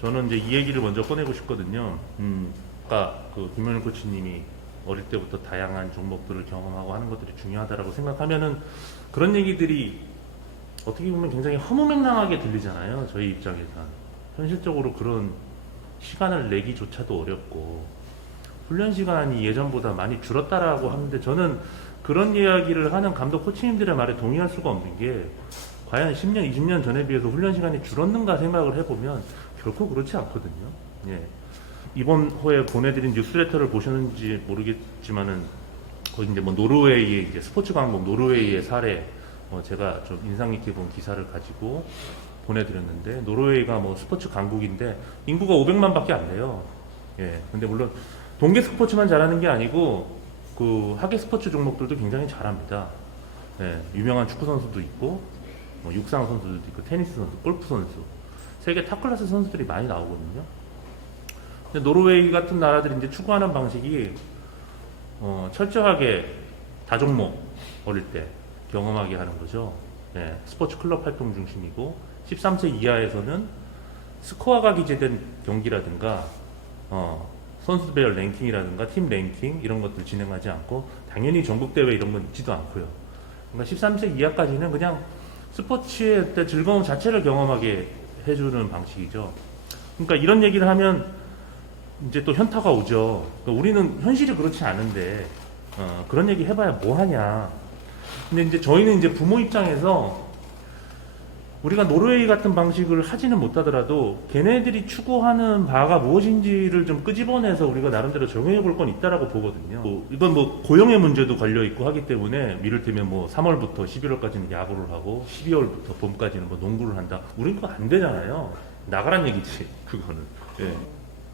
저는 이제 이 얘기를 먼저 꺼내고 싶거든요. 아까 그 김명일 코치님이 어릴 때부터 다양한 종목들을 경험하고 하는 것들이 중요하다라고 생각하면은 그런 얘기들이 어떻게 보면 굉장히 허무맹랑하게 들리잖아요. 저희 입장에서. 현실적으로 그런 시간을 내기조차도 어렵고 훈련 시간이 예전보다 많이 줄었다라고 하는데 저는 그런 이야기를 하는 감독 코치님들의 말에 동의할 수가 없는 게 과연 10년, 20년 전에 비해서 훈련 시간이 줄었는가 생각을 해보면 결코 그렇지 않거든요. 예. 이번 호에 보내드린 뉴스레터를 보셨는지 모르겠지만은 거기 이제 뭐 노르웨이의 이제 스포츠 강국 노르웨이의 사례 제가 좀 인상 깊게 본 기사를 가지고 보내드렸는데 노르웨이가 뭐 스포츠 강국인데 인구가 500만밖에 안 돼요. 예. 근데 물론 동계 스포츠만 잘하는 게 아니고 그 하계 스포츠 종목들도 굉장히 잘합니다. 예. 유명한 축구 선수도 있고 뭐 육상 선수들도 있고 테니스 선수, 골프 선수 세계 탑 클래스 선수들이 많이 나오거든요. 근데 노르웨이 같은 나라들이 이제 추구하는 방식이 철저하게 다종목 어릴 때 경험하게 하는 거죠. 예, 스포츠 클럽 활동 중심이고 13세 이하에서는 스코어가 기재된 경기라든가 선수별 랭킹이라든가 팀 랭킹 이런 것들 진행하지 않고 당연히 전국 대회 이런 건 있지도 않고요. 그러니까 13세 이하까지는 그냥 스포츠의 어떤 즐거움 자체를 경험하게 해주는 방식이죠. 그러니까 이런 얘기를 하면 이제 또 현타가 오죠. 그러니까 우리는 현실이 그렇지 않은데 그런 얘기 해봐야 뭐 하냐. 근데 이제 저희는 이제 부모 입장에서 우리가 노르웨이 같은 방식을 하지는 못하더라도 걔네들이 추구하는 바가 무엇인지를 좀 끄집어내서 우리가 나름대로 적용해 볼 건 있다라고 보거든요. 이건 뭐 고용의 문제도 걸려 있고 하기 때문에 이를테면 뭐 3월부터 11월까지는 야구를 하고 12월부터 봄까지는 뭐 농구를 한다. 우린 그거 안 되잖아요. 나가란 얘기지 그거는. 예.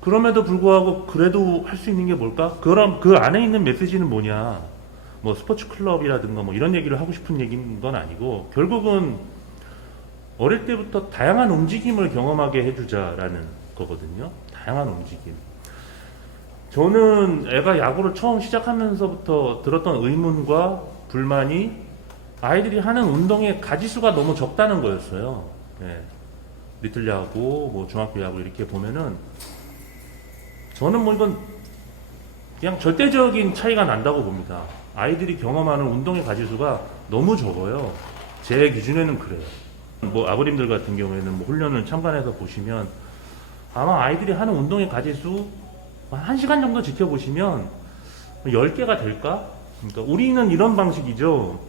그럼에도 불구하고 그래도 할 수 있는 게 뭘까? 그럼 그 안에 있는 메시지는 뭐냐? 뭐 스포츠 클럽이라든가 뭐 이런 얘기를 하고 싶은 얘기인 건 아니고 결국은 어릴 때부터 다양한 움직임을 경험하게 해주자라는 거거든요. 다양한 움직임. 저는 애가 야구를 처음 시작하면서부터 들었던 의문과 불만이 아이들이 하는 운동의 가지수가 너무 적다는 거였어요. 네. 리틀 야구, 뭐 중학교 야구 이렇게 보면은 저는 뭐 이건 그냥 절대적인 차이가 난다고 봅니다. 아이들이 경험하는 운동의 가지수가 너무 적어요. 제 기준에는 그래요. 뭐 아버님들 같은 경우에는 뭐 훈련을 참관해서 보시면 아마 아이들이 하는 운동의 가지수 1시간 정도 지켜보시면 10개가 될까? 그러니까 우리는 이런 방식이죠.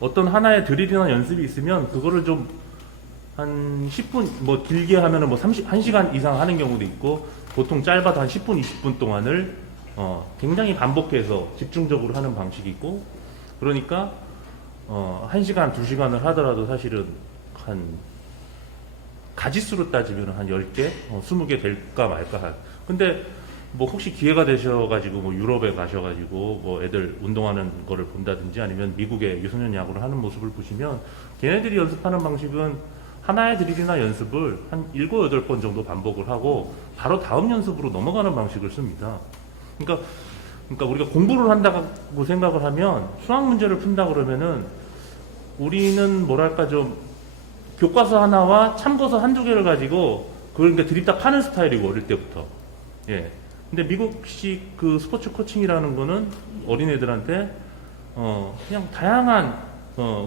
어떤 하나의 드릴이나 연습이 있으면 그거를 좀 한 10분, 뭐 길게 하면은 뭐 1시간 이상 하는 경우도 있고 보통 짧아도 한 10분, 20분 동안을 굉장히 반복해서 집중적으로 하는 방식이 있고 그러니까 1시간, 2시간을 하더라도 사실은 한 가지수로 따지면 한 10개, 20개 될까 말까. 근데 뭐 혹시 기회가 되셔가지고 뭐 유럽에 가셔가지고 뭐 애들 운동하는 거를 본다든지 아니면 미국의 유소년 야구를 하는 모습을 보시면 걔네들이 연습하는 방식은 하나의 드릴이나 연습을 한 7, 8번 정도 반복을 하고 바로 다음 연습으로 넘어가는 방식을 씁니다. 그러니까 우리가 공부를 한다고 생각을 하면 수학 문제를 푼다 그러면은 우리는 뭐랄까 좀 교과서 하나와 참고서 한두 개를 가지고 그걸 그러니까 드립다 파는 스타일이고 어릴 때부터. 예. 근데 미국식 그 스포츠 코칭이라는 거는 어린애들한테 그냥 다양한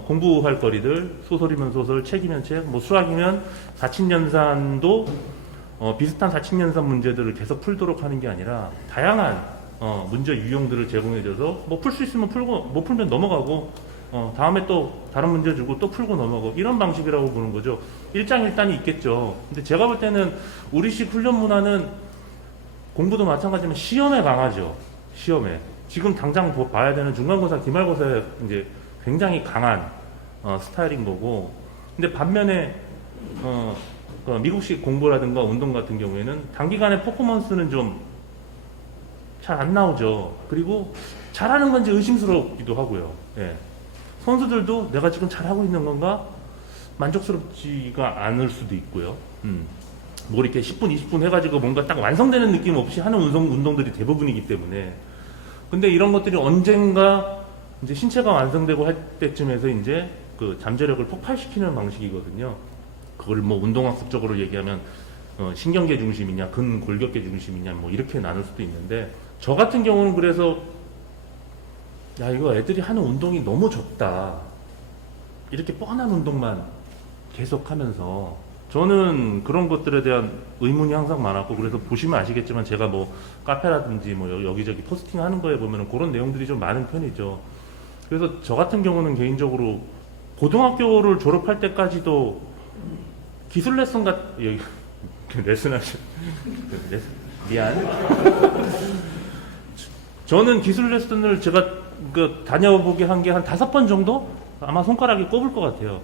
공부할 거리들 소설이면 소설, 책이면 책, 뭐 수학이면 사칙연산도 비슷한 사칙연산 문제들을 계속 풀도록 하는 게 아니라 다양한 문제 유형들을 제공해줘서 뭐 풀 수 있으면 풀고 못 풀면 넘어가고 다음에 또 다른 문제 주고 또 풀고 넘어가고 이런 방식이라고 보는 거죠. 일장일단이 있겠죠. 근데 제가 볼 때는 우리식 훈련 문화는 공부도 마찬가지지만 시험에 강하죠. 시험에. 지금 당장 봐야 되는 중간고사, 기말고사에 이제 굉장히 강한 스타일인 거고. 근데 반면에 미국식 공부라든가 운동 같은 경우에는 단기간에 퍼포먼스는 좀 잘 안 나오죠. 그리고 잘하는 건지 의심스럽기도 하고요. 예. 선수들도 내가 지금 잘하고 있는 건가 만족스럽지가 않을 수도 있고요. 뭐 이렇게 10분, 20분 해가지고 뭔가 딱 완성되는 느낌 없이 하는 운동들이 대부분이기 때문에. 근데 이런 것들이 언젠가 이제 신체가 완성되고 할 때쯤에서 이제 그 잠재력을 폭발시키는 방식이거든요. 그걸 뭐 운동학적으로 얘기하면 신경계 중심이냐 근골격계 중심이냐 뭐 이렇게 나눌 수도 있는데 저 같은 경우는 그래서 야 이거 애들이 하는 운동이 너무 적다 이렇게 뻔한 운동만 계속하면서 저는 그런 것들에 대한 의문이 항상 많았고 그래서 보시면 아시겠지만 제가 뭐 카페라든지 뭐 여기저기 포스팅하는 거에 보면은 그런 내용들이 좀 많은 편이죠. 그래서 저 같은 경우는 개인적으로 고등학교를 졸업할 때까지도 기술 레슨 여기 레슨 하시 미안. 저는 기술 레슨을 제가 다녀보게 한 게 한 5번 정도 아마 손가락이 꼽을 것 같아요.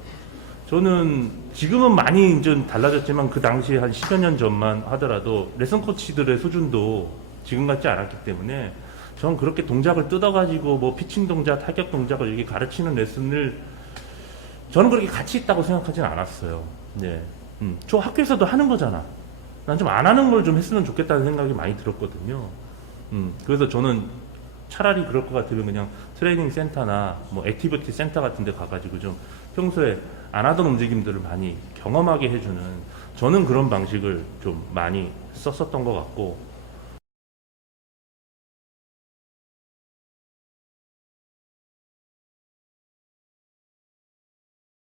저는 지금은 많이 이제 달라졌지만 그 당시에 한 10여 년 전만 하더라도 레슨 코치들의 수준도 지금 같지 않았기 때문에 저는 그렇게 동작을 뜯어가지고 뭐 피칭 동작, 타격 동작을 이렇게 가르치는 레슨을 저는 그렇게 가치 있다고 생각하진 않았어요. 네. 저 학교에서도 하는 거잖아. 난 좀 안 하는 걸 좀 했으면 좋겠다는 생각이 많이 들었거든요. 그래서 저는 차라리 그럴 것 같으면 그냥 트레이닝 센터나 뭐 액티비티 센터 같은 데 가가지고 좀 평소에 안 하던 움직임들을 많이 경험하게 해주는 저는 그런 방식을 좀 많이 썼었던 것 같고